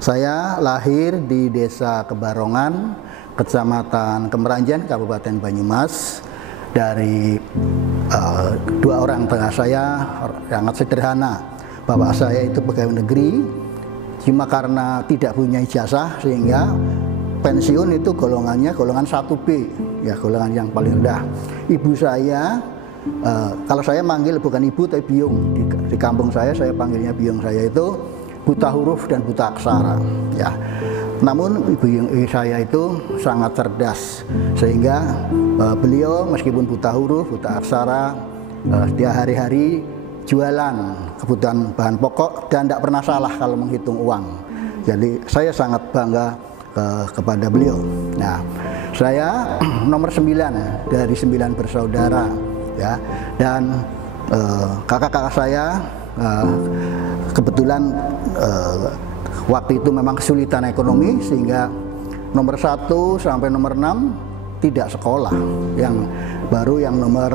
Saya lahir di Desa Kebarongan, Kecamatan Kemeranjan, Kabupaten Banyumas. Dari dua orang tengah saya sangat sederhana. Bapak saya itu pegawai negeri, cuma karena tidak punya ijazah sehingga pensiun itu golongannya golongan 1B, ya golongan yang paling rendah. Ibu saya, kalau saya manggil bukan ibu tapi biung, di kampung saya panggilnya biung, saya itu buta huruf dan buta aksara, ya. Namun ibu saya itu sangat cerdas sehingga beliau meskipun buta huruf, buta aksara, dia hari-hari jualan kebutuhan bahan pokok dan tidak pernah salah kalau menghitung uang. Jadi saya sangat bangga kepada beliau. Nah, saya nomor 9 dari 9 bersaudara, ya, dan kakak-kakak saya kebetulan waktu itu memang kesulitan ekonomi sehingga nomor 1 sampai nomor 6 tidak sekolah. Yang baru yang nomor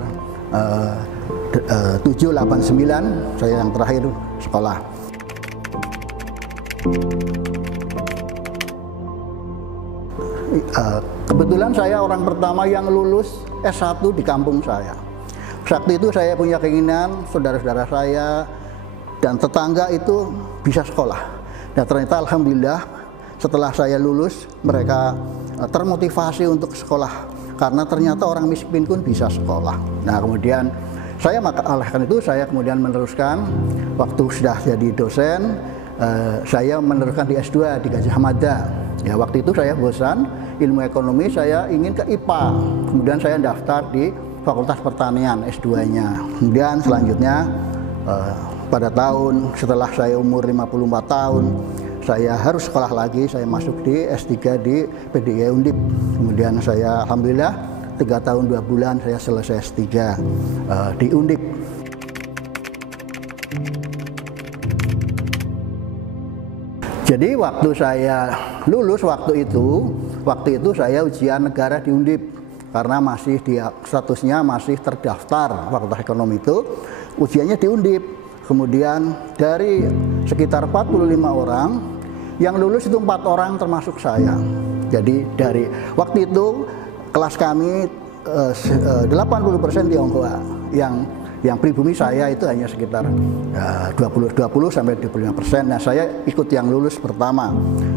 7, 8, 9 saya yang terakhir sekolah. Kebetulan saya orang pertama yang lulus S1 di kampung saya. Saat itu saya punya keinginan saudara-saudara saya dan tetangga itu bisa sekolah. Dan ternyata alhamdulillah setelah saya lulus mereka termotivasi untuk sekolah karena ternyata orang miskin pun bisa sekolah. Nah, kemudian oleh karena itu saya kemudian meneruskan waktu sudah jadi dosen, saya meneruskan di S2 di Gajah Mada. Ya, waktu itu saya bosan ilmu ekonomi, saya ingin ke IPA. Kemudian saya daftar di Fakultas Pertanian S2-nya. Kemudian selanjutnya pada tahun setelah saya umur 54 tahun, saya harus sekolah lagi, saya masuk di S3 di PDIP Undip. Kemudian saya alhamdulillah 3 tahun 2 bulan saya selesai S3 di Undip. Jadi waktu saya lulus waktu itu saya ujian negara di Undip karena masih statusnya masih terdaftar Fakultas Ekonomi itu, ujiannya di Undip. Kemudian dari sekitar 45 orang yang lulus itu 4 orang termasuk saya. Jadi dari waktu itu kelas kami 80% Tionghoa, yang pribumi saya itu hanya sekitar 20 sampai 25%. Nah, saya ikut yang lulus pertama.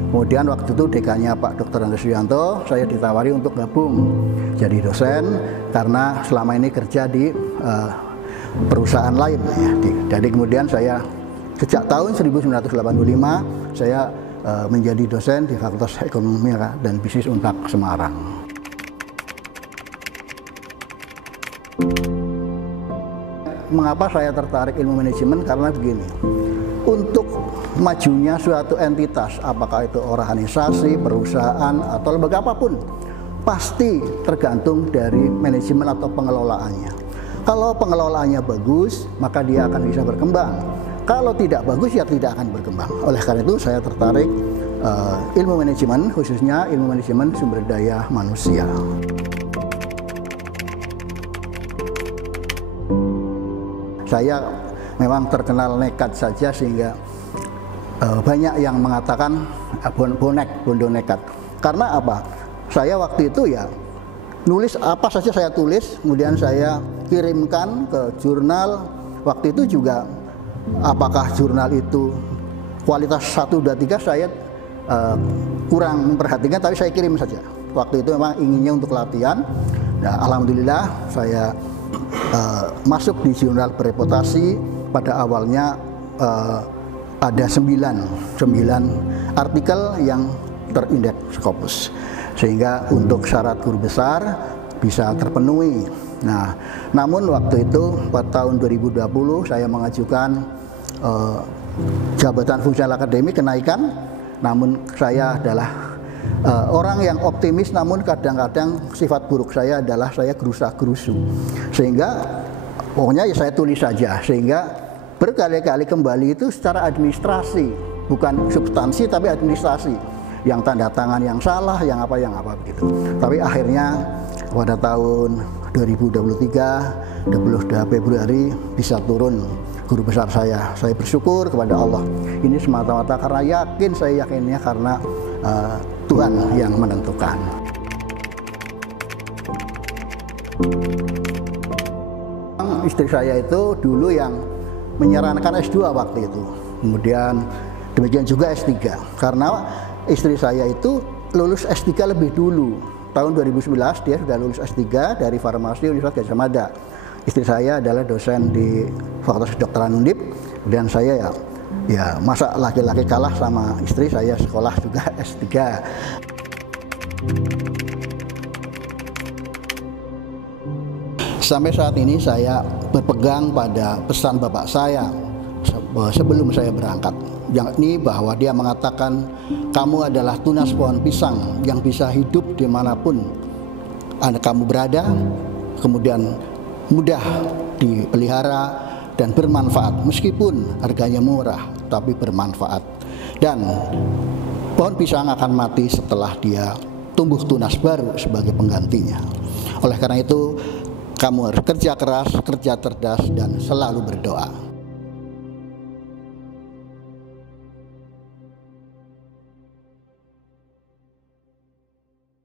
Kemudian waktu itu dekannya Pak Dr. Andres Yulianto, saya ditawari untuk gabung jadi dosen karena selama ini kerja di perusahaan lain, ya. Jadi kemudian saya sejak tahun 1985 saya menjadi dosen di Fakultas Ekonomi dan Bisnis Unpad Semarang. Mengapa saya tertarik ilmu manajemen? Karena begini, untuk majunya suatu entitas, apakah itu organisasi, perusahaan, atau lembaga apapun, pasti tergantung dari manajemen atau pengelolaannya. Kalau pengelolaannya bagus, maka dia akan bisa berkembang. Kalau tidak bagus, ya tidak akan berkembang. Oleh karena itu saya tertarik ilmu manajemen, khususnya ilmu manajemen sumber daya manusia. Saya memang terkenal nekat saja sehingga banyak yang mengatakan bondo nekat. Karena apa? Saya waktu itu ya nulis apa saja saya tulis, kemudian saya kirimkan ke jurnal. Waktu itu juga apakah jurnal itu kualitas 1, 2, 3 saya kurang memperhatikan, tapi saya kirim saja. Waktu itu memang inginnya untuk latihan. Nah, alhamdulillah saya masuk di jurnal bereputasi. Pada awalnya ada 9 artikel yang terindeks Scopus, sehingga untuk syarat guru besar bisa terpenuhi. Nah, namun waktu itu pada tahun 2020 saya mengajukan jabatan fungsional akademik kenaikan, namun saya adalah orang yang optimis, namun kadang-kadang sifat buruk saya adalah saya gerusa-gerusu, sehingga pokoknya ya saya tulis saja, sehingga berkali-kali kembali itu secara administrasi, bukan substansi tapi administrasi, yang tanda tangan yang salah, yang apa begitu. Tapi akhirnya pada tahun 2023 22 Februari bisa turun guru besar saya. Saya bersyukur kepada Allah. Ini semata-mata karena saya yakinnya karena Tuhan yang menentukan. Istri saya itu dulu yang menyarankan S2 waktu itu. Kemudian demikian juga S3. Karena istri saya itu lulus S3 lebih dulu. Tahun 2011 dia sudah lulus S3 dari Farmasi Universitas Gadjah Mada. Istri saya adalah dosen di Fakultas Kedokteran Undip, dan saya ya masa laki-laki kalah sama istri saya, sekolah juga S3. Sampai saat ini saya berpegang pada pesan bapak saya sebelum saya berangkat, yakni bahwa dia mengatakan, kamu adalah tunas pohon pisang yang bisa hidup dimanapun kamu berada, kemudian mudah dipelihara dan bermanfaat, meskipun harganya murah tapi bermanfaat. Dan pohon pisang akan mati setelah dia tumbuh tunas baru sebagai penggantinya. Oleh karena itu, kamu harus kerja keras, kerja cerdas, dan selalu berdoa.